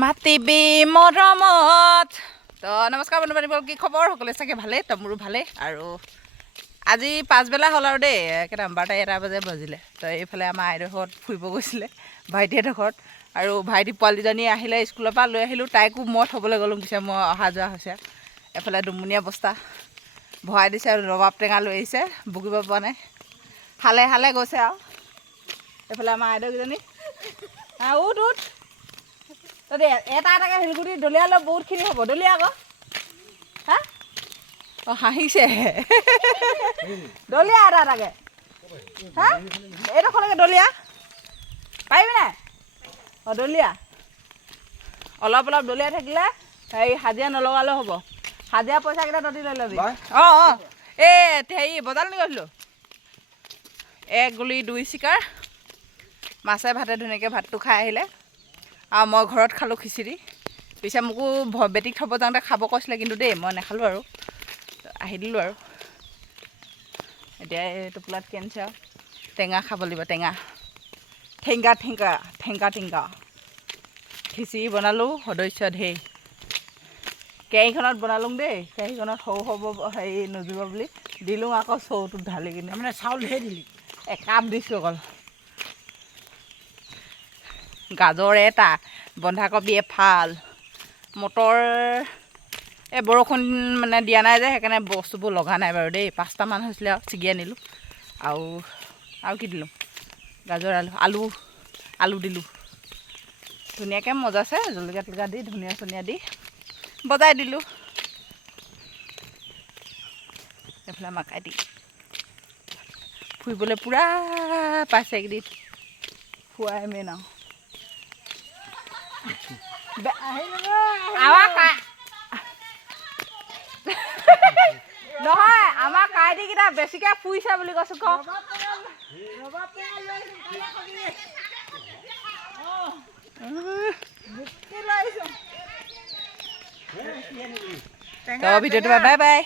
মাতিবি মৰমত তো নমস্কাৰ বন্ধু বান্ধৱীসকল, কি খবৰ? সকলোৱে চাগে ভালেই, তো মোৰো ভালেই। আৰু আজি পাছবেলা হ'ল আৰু দেই, কেইটা 12টা বজে বাজিলে। তো এইফালে আমাৰ আইদেউহঁত ফুৰিব গৈছিলে ভাইটিহঁতৰ ঘৰত, আৰু ভাইটি পোৱালীজনী আহিলে স্কুলৰ পৰা লৈ আহিলোঁ। তাইকো মই থ'বলৈ গ'লোঁ, পিছে মই অহা যোৱা হৈছে। এফালে দুমুনীয়া বস্তা ভৰাই দিছে আৰু ৰবাব টেঙা লৈ আহিছে, বগিব পৰা নাই, হালে হালে গৈছে। আৰু এইফালে আমাৰ আইদেউকেইজনী উঠ উঠ তহঁতি এটা এটাকৈ শিলগুটি দলিয়ালে বহুতখিনি হ'ব। দলিয়া আকৌ হা অঁ হাঁহিছে দলিয়া এটা এটাকৈ হা এইডোখৰলৈকে দলিয়া পাৰিবি নাই? অঁ দলিয়া অলপ অলপ দলিয়াই থাকিলে হেৰি হাজিৰা নলগালেও হ'ব। হাজিৰা পইচাকেইটা তহঁতি লৈ ল'বি। অঁ অঁ এই হেৰি বজাৰলৈ গৈছিলোঁ, 1 গুলি 2 চিকাৰ মাছে ভাতে ধুনীয়াকৈ ভাতটো খাই আহিলে। আৰু মই ঘৰত খালোঁ খিচিৰি। পিছে মোকো বেটিক থ'ব যাওঁতে খাব কৈছিলে, কিন্তু দেই মই নাখালোঁ আৰু আহি দিলোঁ। আৰু এতিয়া এই টোপোলাত কি আনিছে আৰু টেঙা খাব লাগিব, টেঙা ঠেংগা ঠেংগা ঠেংগা টেঙা খিচিৰি বনালোঁ সদস্য ঢেৰ। কেৰাহীখনত বনালোঁ দেই, কেৰাহীখনত সৰু সৰু হেৰি নুজুব বুলি দিলোঁ, আকৌ চৰুটোত ঢালি কিনে মানে চাউল ঢেৰ দিলি, একাপ দিছোঁ অকল। গাজৰ এটা, বন্ধাকবি এফাল, মটৰ এই বৰষুণ মানে দিয়া নাই যে, সেইকাৰণে বস্তুবোৰ লগা নাই বাৰু দেই। 5টামান হৈছিলে আৰু ছিগি আনিলোঁ। আৰু কি দিলোঁ? গাজৰ আলু দিলোঁ। ধুনীয়াকৈ মজাছে জলকীয়া তলকীয়া দি ধনিয়া চনিয়া দি বজাই দিলোঁ। এইফালে মাকাই দি ফুৰিবলৈ পূৰা পাইছে এইকেইদিন, ফুৰাই মেইন আৰু নহয় আমাৰ কাইটিকেইটা বেছিকৈ ফুৰিছে বুলি কৈছোঁ। ক ভিডিঅ'টো বাই বাই।